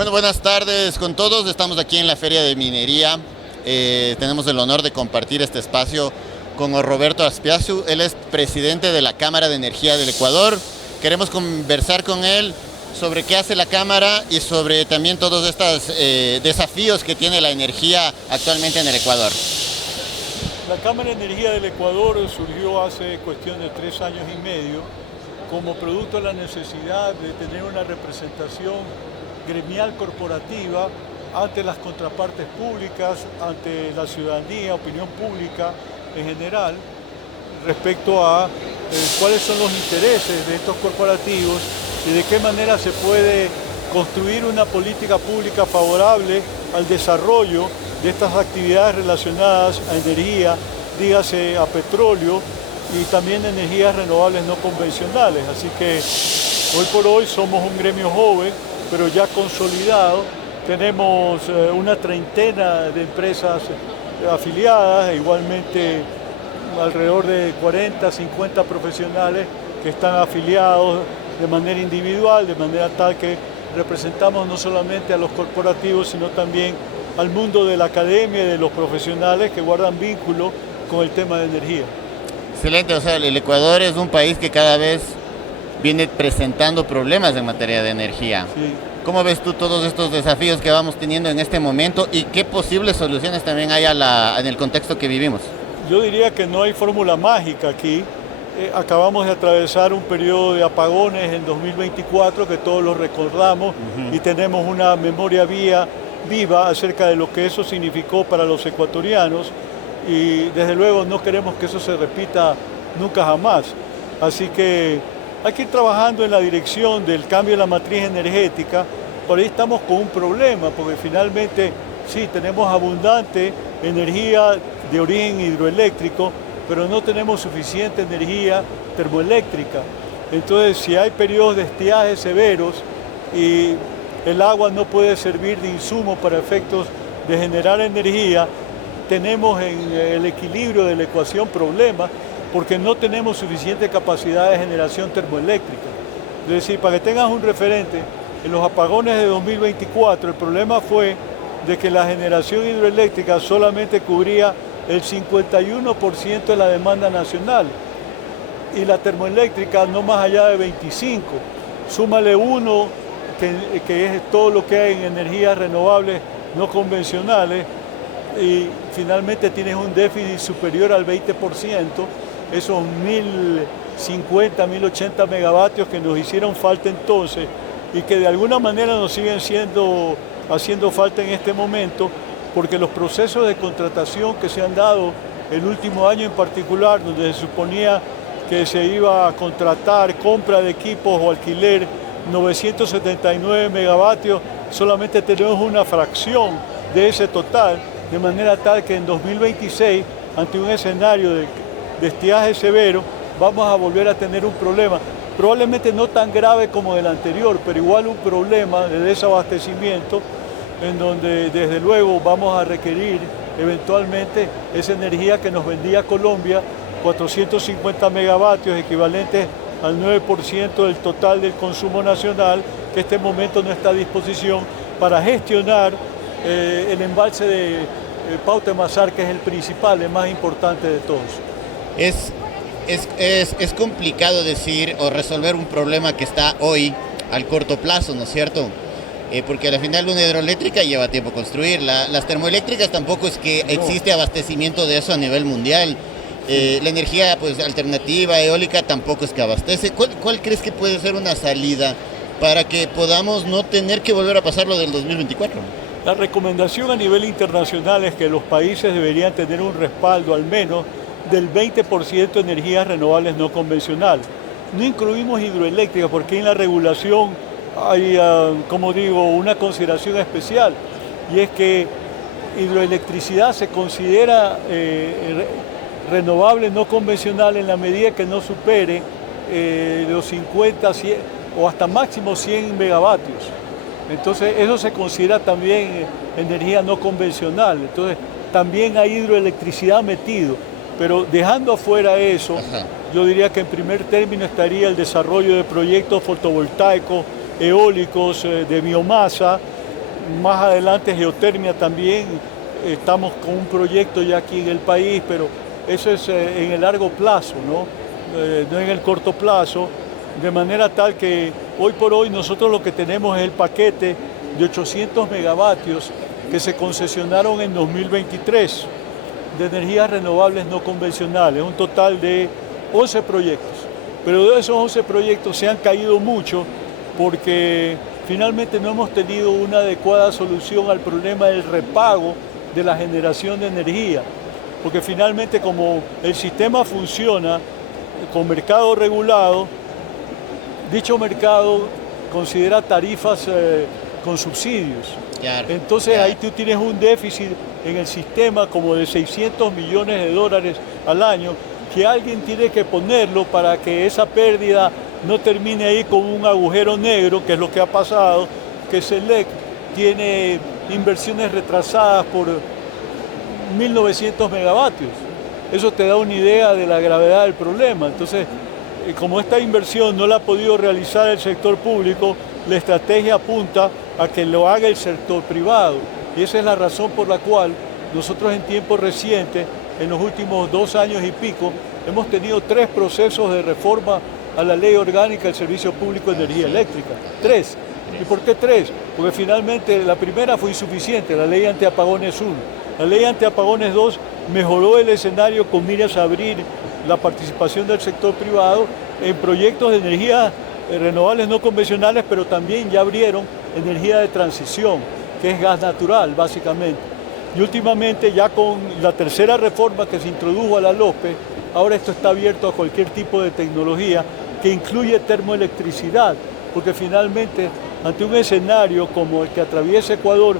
Bueno, buenas tardes con todos. Estamos aquí en la Feria de Minería. Tenemos el honor de compartir este espacio con Roberto Aspiazu. Él es presidente de la Cámara de Energía del Ecuador. Queremos conversar con él sobre qué hace la Cámara y sobre también todos estos desafíos que tiene la energía actualmente en el Ecuador. La Cámara de Energía del Ecuador surgió hace cuestión de 3 años y medio como producto de la necesidad de tener una representación gremial corporativa ante las contrapartes públicas, ante la ciudadanía, opinión pública en general, respecto a cuáles son los intereses de estos corporativos y de qué manera se puede construir una política pública favorable al desarrollo de estas actividades relacionadas a energía, dígase a petróleo y también energías renovables no convencionales. Así que hoy por hoy somos un gremio joven, pero ya consolidado. Tenemos una treintena de empresas afiliadas, e igualmente alrededor de 40, 50 profesionales que están afiliados de manera individual, de manera tal que representamos no solamente a los corporativos, sino también al mundo de la academia y de los profesionales que guardan vínculo con el tema de energía. Excelente, o sea, el Ecuador es un país que cada vez viene presentando problemas en materia de energía. Sí. ¿Cómo ves tú todos estos desafíos que vamos teniendo en este momento y qué posibles soluciones también hay en el contexto que vivimos? Yo diría que no hay fórmula mágica aquí. Acabamos de atravesar un periodo de apagones en 2024 que todos lo recordamos y tenemos una memoria viva acerca de lo que eso significó para los ecuatorianos y desde luego no queremos que eso se repita nunca jamás. Así que hay que ir trabajando en la dirección del cambio de la matriz energética. Por ahí estamos con un problema, porque finalmente sí, tenemos abundante energía de origen hidroeléctrico, pero no tenemos suficiente energía termoeléctrica. Entonces, si hay periodos de estiaje severos y el agua no puede servir de insumo para efectos de generar energía, tenemos en el equilibrio de la ecuación problemas, porque no tenemos suficiente capacidad de generación termoeléctrica. Es decir, para que tengas un referente, en los apagones de 2024 el problema fue de que la generación hidroeléctrica solamente cubría el 51% de la demanda nacional y la termoeléctrica no más allá de 25%. Súmale uno, que es todo lo que hay en energías renovables no convencionales, y finalmente tienes un déficit superior al 20%, esos 1050, 1080 megavatios que nos hicieron falta entonces y que de alguna manera nos siguen haciendo falta en este momento, porque los procesos de contratación que se han dado el último año en particular, donde se suponía que se iba a contratar compra de equipos o alquiler 979 megavatios, solamente tenemos una fracción de ese total, de manera tal que en 2026, ante un escenario de estiaje severo, vamos a volver a tener un problema, probablemente no tan grave como el anterior, pero igual un problema de desabastecimiento, en donde desde luego vamos a requerir eventualmente esa energía que nos vendía Colombia, 450 megavatios, equivalentes al 9% del total del consumo nacional, que en este momento no está a disposición para gestionar el embalse de Pauta-Mazar, que es el principal, el más importante de todos. Es complicado decir o resolver un problema que está hoy al corto plazo, ¿no es cierto? Porque al final una hidroeléctrica lleva tiempo construir. Las termoeléctricas tampoco es que existe abastecimiento de eso a nivel mundial. La energía pues, alternativa, eólica, tampoco es que abastece. ¿Cuál crees que puede ser una salida para que podamos no tener que volver a pasar lo del 2024? La recomendación a nivel internacional es que los países deberían tener un respaldo al menos del 20% de energías renovables no convencionales. No incluimos hidroeléctrica porque en la regulación hay, como digo, una consideración especial, y es que hidroelectricidad se considera renovable no convencional en la medida que no supere los 50, 100 o hasta máximo 100 megavatios. Entonces eso se considera también energía no convencional. Entonces también hay hidroelectricidad metido, pero dejando afuera eso, yo diría que en primer término estaría el desarrollo de proyectos fotovoltaicos, eólicos, de biomasa, más adelante geotermia también, estamos con un proyecto ya aquí en el país, pero eso es en el largo plazo, ¿no? No en el corto plazo, de manera tal que hoy por hoy nosotros lo que tenemos es el paquete de 800 megavatios que se concesionaron en 2023 de energías renovables no convencionales, un total de 11 proyectos. Pero de esos 11 proyectos se han caído mucho porque finalmente no hemos tenido una adecuada solución al problema del repago de la generación de energía. Porque finalmente como el sistema funciona con mercado regulado, dicho mercado considera tarifas con subsidios. Claro, Entonces claro. ahí tú tienes un déficit en el sistema como de 600 millones de dólares al año que alguien tiene que ponerlo para que esa pérdida no termine ahí con un agujero negro, que es lo que ha pasado, que SELEC tiene inversiones retrasadas por 1.900 megavatios. Eso te da una idea de la gravedad del problema. Entonces, como esta inversión no la ha podido realizar el sector público, la estrategia apunta a que lo haga el sector privado. Y esa es la razón por la cual nosotros en tiempos recientes, en los últimos 2 años y pico, hemos tenido 3 procesos de reforma a la Ley Orgánica del Servicio Público de Energía Eléctrica. 3. ¿Y por qué 3? Porque finalmente la primera fue insuficiente, la Ley Antiapagones 1. La Ley Antiapagones 2 mejoró el escenario con miras a abrir la participación del sector privado en proyectos de energía renovables no convencionales, pero también ya abrieron energía de transición, que es gas natural, básicamente. Y últimamente, ya con la tercera reforma que se introdujo a la LOPE, ahora esto está abierto a cualquier tipo de tecnología que incluye termoelectricidad, porque finalmente, ante un escenario como el que atraviesa Ecuador,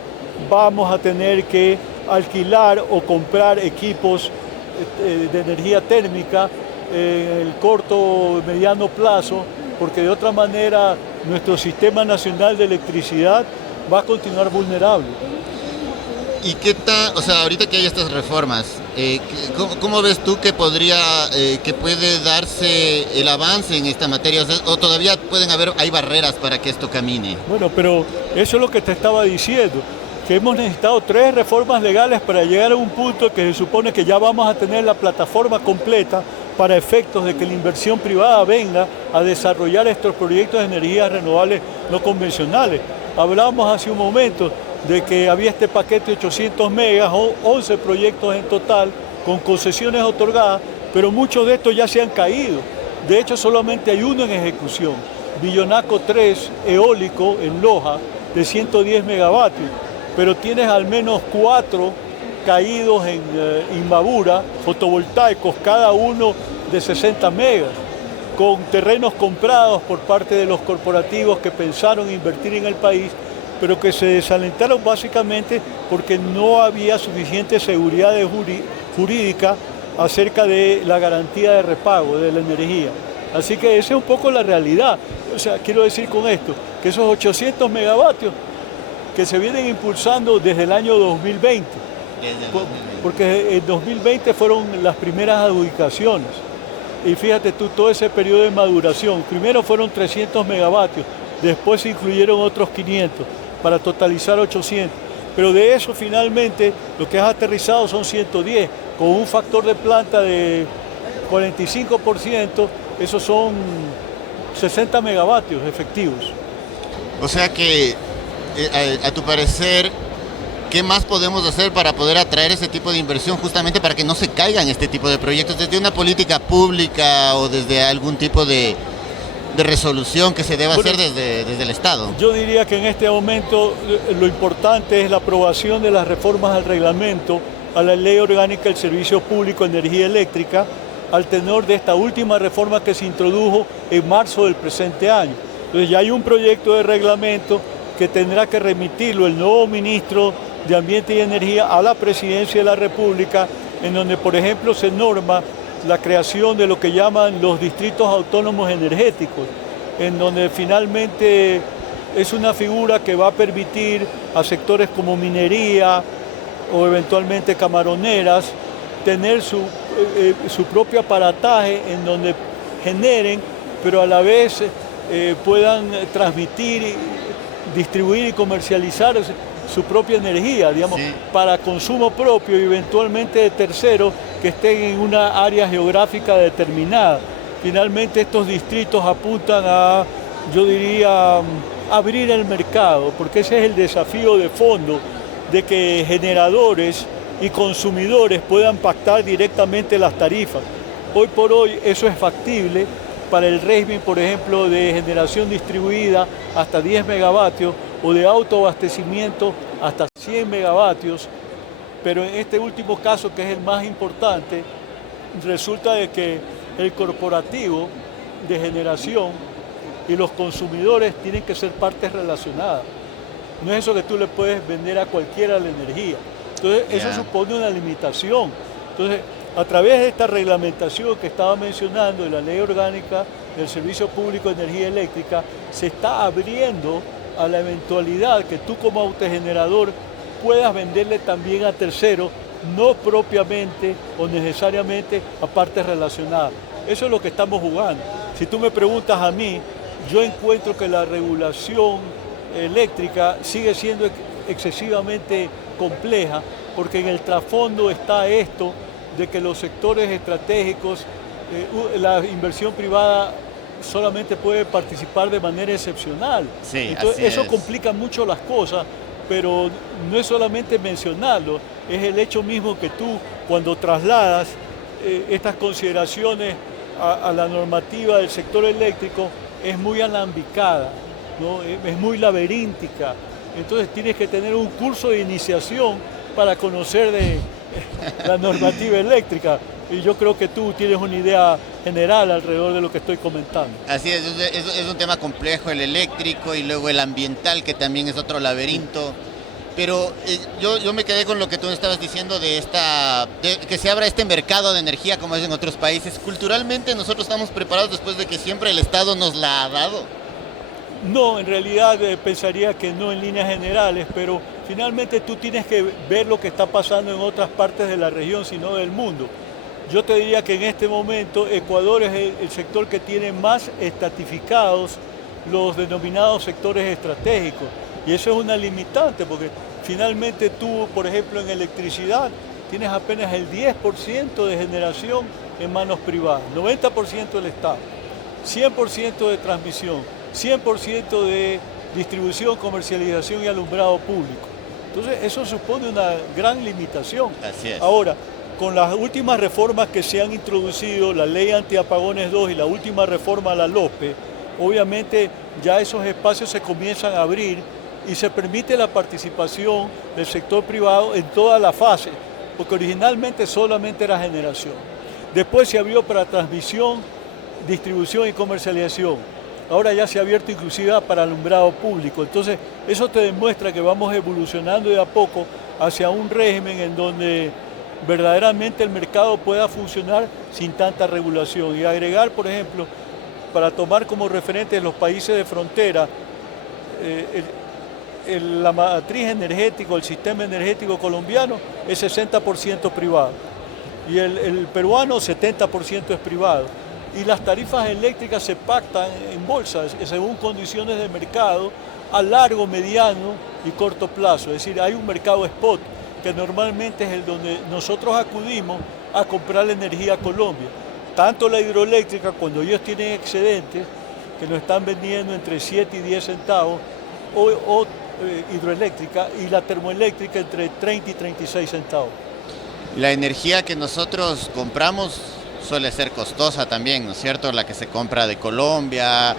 vamos a tener que alquilar o comprar equipos de energía térmica en el corto mediano plazo, porque de otra manera nuestro sistema nacional de electricidad va a continuar vulnerable. ¿Y qué tal, o sea, ahorita que hay estas reformas, ¿cómo ves tú que que puede darse el avance en esta materia? O todavía hay barreras para que esto camine. Bueno, pero eso es lo que te estaba diciendo, que hemos necesitado 3 reformas legales para llegar a un punto que se supone que ya vamos a tener la plataforma completa para efectos de que la inversión privada venga a desarrollar estos proyectos de energías renovables no convencionales. Hablábamos hace un momento de que había este paquete de 800 megas, 11 proyectos en total, con concesiones otorgadas, pero muchos de estos ya se han caído. De hecho, solamente hay uno en ejecución, Villonaco 3, eólico en Loja, de 110 megavatios, pero tienes al menos 4 caídos en Imbabura, fotovoltaicos, cada uno de 60 megas, con terrenos comprados por parte de los corporativos que pensaron invertir en el país, pero que se desalentaron básicamente porque no había suficiente seguridad jurídica acerca de la garantía de repago de la energía. Así que esa es un poco la realidad. O sea, quiero decir con esto, que esos 800 megavatios que se vienen impulsando desde el año 2020, porque en 2020 fueron las primeras adjudicaciones. Y fíjate tú, todo ese periodo de maduración, primero fueron 300 megavatios, después se incluyeron otros 500, para totalizar 800. Pero de eso finalmente lo que has aterrizado son 110, con un factor de planta de 45%, esos son 60 megavatios efectivos. O sea que, a tu parecer, ¿qué más podemos hacer para poder atraer ese tipo de inversión justamente para que no se caigan este tipo de proyectos desde una política pública o desde algún tipo de resolución que se deba hacer desde el Estado? Yo diría que en este momento lo importante es la aprobación de las reformas al reglamento, a la Ley Orgánica del Servicio Público de Energía Eléctrica, al tenor de esta última reforma que se introdujo en marzo del presente año. Entonces ya hay un proyecto de reglamento que tendrá que remitirlo el nuevo ministro de Ambiente y Energía a la Presidencia de la República, en donde, por ejemplo, se norma la creación de lo que llaman los distritos autónomos energéticos, en donde finalmente es una figura que va a permitir a sectores como minería o eventualmente camaroneras tener su propio aparataje en donde generen, pero a la vez puedan transmitir distribuir y comercializar su propia energía, digamos, Sí. para consumo propio y eventualmente de terceros que estén en una área geográfica determinada. Finalmente estos distritos apuntan a, yo diría, abrir el mercado, porque ese es el desafío de fondo, de que generadores y consumidores puedan pactar directamente las tarifas. Hoy por hoy eso es factible para el régimen, por ejemplo, de generación distribuida hasta 10 megavatios o de autoabastecimiento hasta 100 megavatios, pero en este último caso, que es el más importante, resulta de que el corporativo de generación y los consumidores tienen que ser partes relacionadas. No es eso que tú le puedes vender a cualquiera la energía. Entonces, eso supone una limitación. Entonces, a través de esta reglamentación que estaba mencionando, de la Ley Orgánica del Servicio Público de Energía Eléctrica, se está abriendo a la eventualidad que tú como autogenerador puedas venderle también a terceros, no propiamente o necesariamente a partes relacionadas. Eso es lo que estamos jugando. Si tú me preguntas a mí, yo encuentro que la regulación eléctrica sigue siendo excesivamente compleja, porque en el trasfondo está esto de que los sectores estratégicos, la inversión privada solamente puede participar de manera excepcional. Sí, entonces eso es. complica mucho las cosas, pero no es solamente mencionarlo, es el hecho mismo que tú, cuando trasladas estas consideraciones a la normativa del sector eléctrico, es muy alambicada, ¿no? Es muy laberíntica. Entonces tienes que tener un curso de iniciación para conocer de la normativa eléctrica. Y yo creo que tú tienes una idea general alrededor de lo que estoy comentando. Así es un tema complejo el eléctrico y luego el ambiental, que también es otro laberinto. Pero yo me quedé con lo que tú estabas diciendo de que se abra este mercado de energía como es en otros países. Culturalmente nosotros estamos preparados después de que siempre el Estado nos la ha dado. No, en realidad pensaría que no en líneas generales, pero finalmente tú tienes que ver lo que está pasando en otras partes de la región, sino del mundo. Yo te diría que en este momento Ecuador es el sector que tiene más estatificados los denominados sectores estratégicos. Y eso es una limitante, porque finalmente tú, por ejemplo, en electricidad, tienes apenas el 10% de generación en manos privadas, 90% del Estado, 100% de transmisión, 100% de distribución, comercialización y alumbrado público. Entonces eso supone una gran limitación. Así es. Ahora, con las últimas reformas que se han introducido, la Ley Antiapagones 2 y la última reforma a la LOPE, obviamente ya esos espacios se comienzan a abrir y se permite la participación del sector privado en toda la fase, porque originalmente solamente era generación. Después se abrió para transmisión, distribución y comercialización. Ahora ya se ha abierto inclusive para alumbrado público. Entonces, eso te demuestra que vamos evolucionando de a poco hacia un régimen en donde verdaderamente el mercado pueda funcionar sin tanta regulación. Y agregar, por ejemplo, para tomar como referente los países de frontera, la matriz energética, el sistema energético colombiano es 60% privado y el peruano 70% es privado. Y las tarifas eléctricas se pactan en bolsas según condiciones de mercado a largo, mediano y corto plazo. Es decir, hay un mercado spot que normalmente es el donde nosotros acudimos a comprar la energía a Colombia. Tanto la hidroeléctrica, cuando ellos tienen excedentes, que nos están vendiendo entre 7 y 10 centavos, o hidroeléctrica, y la termoeléctrica entre 30 y 36 centavos. La energía que nosotros compramos suele ser costosa también, ¿no es cierto? La que se compra de Colombia,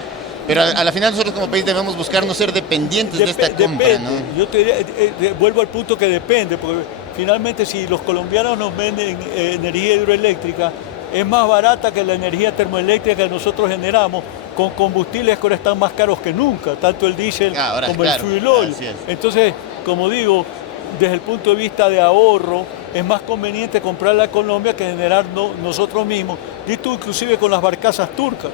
pero a la final nosotros como país debemos buscar no ser dependientes de esta compra, depende. ¿no? Yo vuelvo al punto que depende, porque finalmente si los colombianos nos venden energía hidroeléctrica, es más barata que la energía termoeléctrica que nosotros generamos, con combustibles que ahora están más caros que nunca, tanto el diésel como el fuel oil. Entonces, como digo, desde el punto de vista de ahorro, es más conveniente comprarla a Colombia que generar nosotros mismos. Y tú inclusive con las barcazas turcas,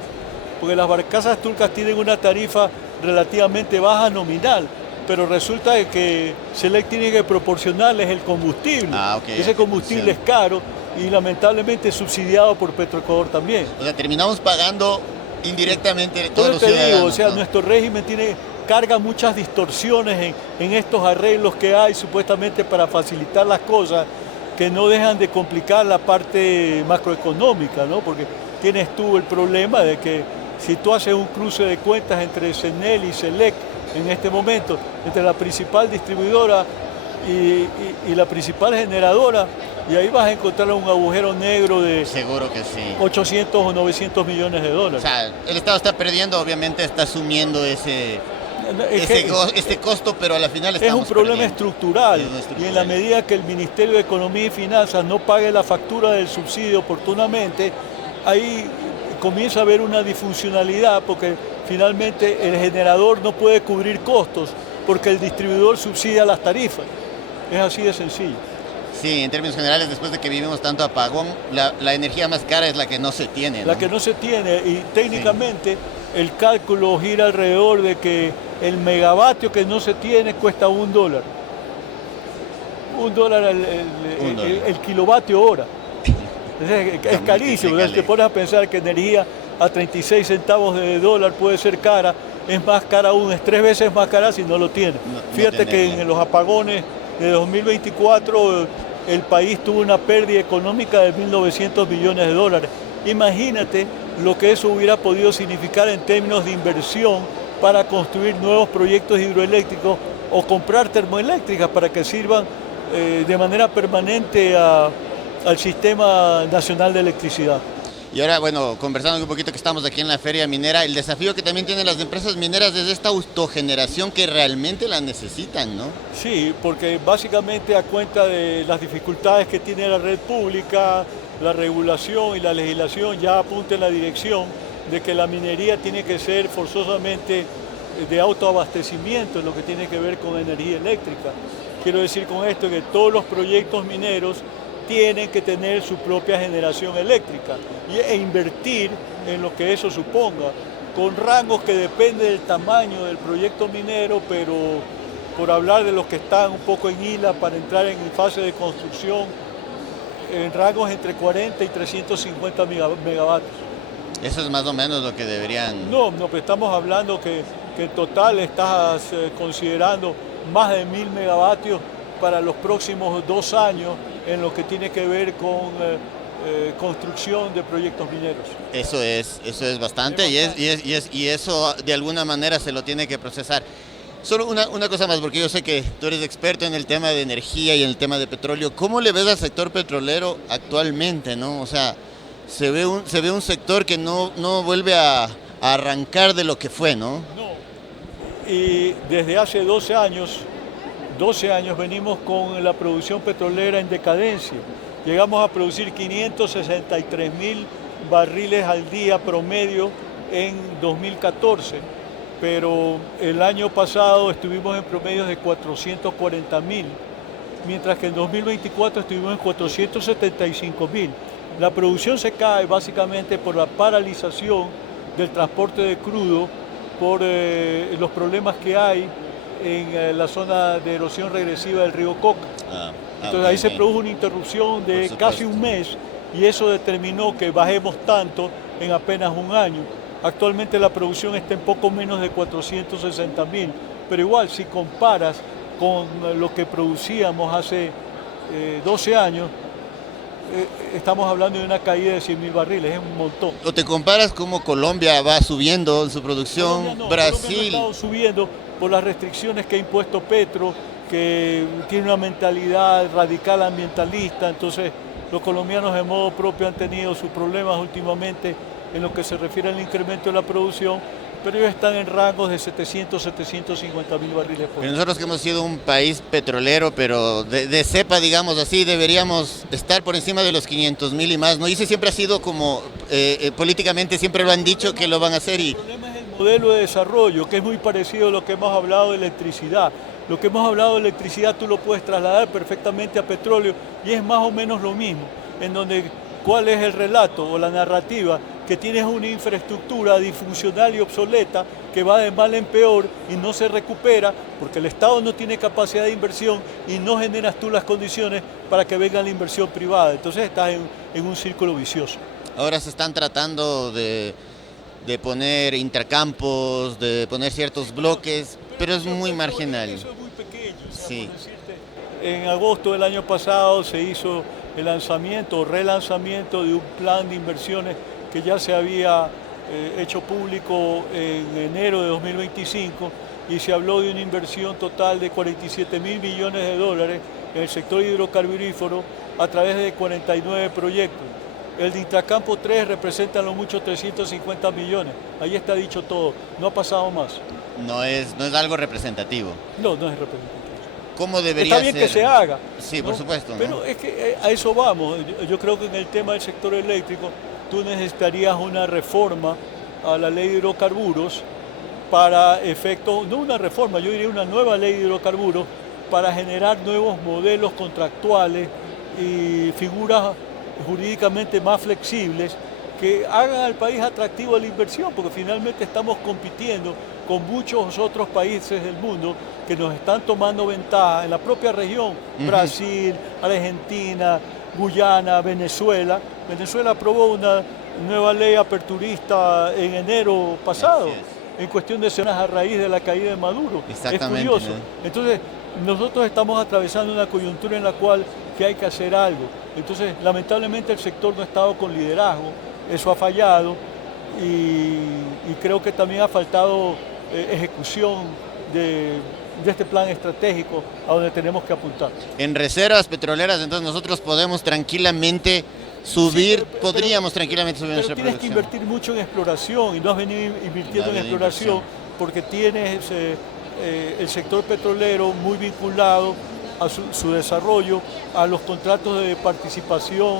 porque las barcazas turcas tienen una tarifa relativamente baja nominal, pero resulta que SELEC tiene que proporcionarles el combustible. Ese combustible es caro y lamentablemente subsidiado por Petroecuador también. O sea, terminamos pagando indirectamente todos los ciudadanos. Digo, o sea, ¿no? Nuestro régimen tiene cargan muchas distorsiones en estos arreglos que hay supuestamente para facilitar las cosas, que no dejan de complicar la parte macroeconómica, ¿no? Porque tienes tú el problema de que si tú haces un cruce de cuentas entre CENEL y SELEC en este momento, entre la principal distribuidora y la principal generadora, y ahí vas a encontrar un agujero negro de seguro que sí. 800 o 900 millones de dólares. O sea, el Estado está perdiendo, obviamente está asumiendo este costo, pero a la final es un problema estructural, estructural, y en la medida que el Ministerio de Economía y Finanzas no pague la factura del subsidio oportunamente, ahí comienza a haber una disfuncionalidad, porque finalmente el generador no puede cubrir costos porque el distribuidor subsidia las tarifas. Es así de sencillo. Sí, en términos generales, después de que vivimos tanto apagón, la energía más cara es la que no se tiene, ¿no? La que no se tiene, y técnicamente el cálculo gira alrededor de que el megavatio que no se tiene cuesta $1. $1 el kilovatio hora. Es carísimo. Te pones a pensar que energía a 36 centavos de dólar puede ser cara, es más cara aún, es 3 veces más cara si no lo tiene. Fíjate que en los apagones de 2024 el país tuvo una pérdida económica de 1.900 millones de dólares. Imagínate lo que eso hubiera podido significar en términos de inversión para construir nuevos proyectos hidroeléctricos o comprar termoeléctricas para que sirvan de manera permanente al Sistema Nacional de Electricidad. Y ahora, bueno, conversando un poquito que estamos aquí en la feria minera, el desafío que también tienen las empresas mineras es esta autogeneración que realmente la necesitan, ¿no? Sí, porque básicamente a cuenta de las dificultades que tiene la red pública, la regulación y la legislación ya apunta en la dirección de que la minería tiene que ser forzosamente de autoabastecimiento en lo que tiene que ver con energía eléctrica. Quiero decir con esto que todos los proyectos mineros tienen que tener su propia generación eléctrica e invertir en lo que eso suponga, con rangos que dependen del tamaño del proyecto minero, pero por hablar de los que están un poco en hila para entrar en fase de construcción, en rangos entre 40 y 350 megavatios. Eso es más o menos lo que deberían... No, pero estamos hablando que en total estás considerando más de 1.000 megavatios para los próximos 2 años en lo que tiene que ver con construcción de proyectos mineros. Eso es bastante, y eso de alguna manera se lo tiene que procesar. Solo una cosa más, porque yo sé que tú eres experto en el tema de energía y en el tema de petróleo. ¿Cómo le ves al sector petrolero actualmente, no? O sea, se ve un sector que no vuelve a arrancar de lo que fue, ¿no? No. Y desde hace 12 años venimos con la producción petrolera en decadencia. Llegamos a producir 563.000 barriles al día promedio en 2014, pero el año pasado estuvimos en promedio de 440.000, mientras que en 2024 estuvimos en 475.000. La producción se cae básicamente por la paralización del transporte de crudo, por los problemas que hay en la zona de erosión regresiva del río Coca. Entonces ahí se produjo una interrupción de casi un mes, y eso determinó que bajemos tanto en apenas un año. Actualmente la producción está en poco menos de 460.000, pero igual si comparas con lo que producíamos hace 12 años, estamos hablando de una caída de 100.000 barriles, es un montón. O te comparas como Colombia va subiendo en su producción, Colombia no, Brasil... Colombia no ha estado subiendo por las restricciones que ha impuesto Petro, que tiene una mentalidad radical ambientalista. Entonces los colombianos de modo propio han tenido sus problemas últimamente en lo que se refiere al incremento de la producción, pero ellos están en rangos de 750.000 barriles por Pero año. nosotros que hemos sido un país petrolero, pero de cepa, digamos así, deberíamos estar por encima de los 500.000 y más, ¿no? Y ese siempre ha sido como, políticamente siempre lo han dicho que lo van a hacer. El problema es el modelo de desarrollo, que es muy parecido a lo que hemos hablado de electricidad. Lo que hemos hablado de electricidad tú lo puedes trasladar perfectamente a petróleo, y es más o menos lo mismo, en donde cuál es el relato o la narrativa, que tienes una infraestructura disfuncional y obsoleta que va de mal en peor y no se recupera porque el Estado no tiene capacidad de inversión y no generas tú las condiciones para que venga la inversión privada. Entonces estás en un círculo vicioso. Ahora se están tratando de de poner intercampos, de poner ciertos bloques, pero es muy marginal. Eso es muy pequeño. O sea, Sí. por decirte, en agosto del año pasado se hizo el lanzamiento o relanzamiento de un plan de inversiones que ya se había hecho público en enero de 2025 y se habló de una inversión total de 47.000 millones de dólares en el sector hidrocarburífero a través de 49 proyectos. El de Intracampo 3 representa a lo mucho 350 millones. Ahí está dicho todo. No ha pasado más. No es algo representativo. No, no es representativo. ¿Cómo debería Está bien ser? que se haga. Sí, ¿no? por supuesto, ¿no? Pero es que a eso vamos. Yo creo que en el tema del sector eléctrico tú necesitarías una reforma a la ley de hidrocarburos para efectos, no una reforma, yo diría una nueva ley de hidrocarburos para generar nuevos modelos contractuales y figuras jurídicamente más flexibles que hagan al país atractivo a la inversión, porque finalmente estamos compitiendo con muchos otros países del mundo que nos están tomando ventaja en la propia región, Brasil, Argentina, Guyana, Venezuela. Venezuela aprobó una nueva ley aperturista en enero pasado, en cuestión de semanas a raíz de la caída de Maduro. Es curioso. ¿no? Entonces, nosotros estamos atravesando una coyuntura en la cual que hay que hacer algo. Entonces, lamentablemente el sector no ha estado con liderazgo, eso ha fallado y creo que también ha faltado ejecución de este plan estratégico a donde tenemos que apuntar. En reservas petroleras, entonces nosotros podemos tranquilamente subir, Sí, podríamos tranquilamente subir nuestra Pero tienes que producción. invertir mucho en exploración y no has venido invirtiendo en exploración porque tienes el sector petrolero muy vinculado a su desarrollo, a los contratos de participación,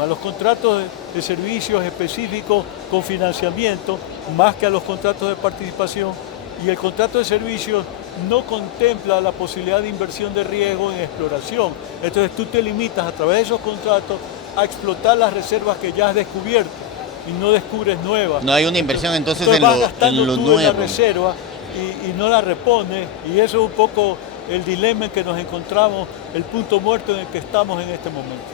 a los contratos de servicios específicos con financiamiento, más que a los contratos de participación, y el contrato de servicios no contempla la posibilidad de inversión de riesgo en exploración. Entonces tú te limitas a través de esos contratos a explotar las reservas que ya has descubierto y no descubres nuevas. No hay una inversión entonces en vas lo gastando tú nuevo. en la reserva y no la repones, y eso es un poco el dilema en que nos encontramos, el punto muerto en el que estamos en este momento.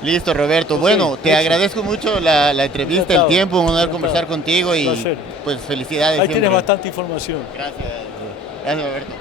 Listo, Roberto. Okay, bueno, te agradezco mucho la entrevista, Encantado, el tiempo, un honor encantado. conversar contigo y Placer. pues felicidades. Ahí siempre. tienes bastante información. Gracias. Gracias, Roberto.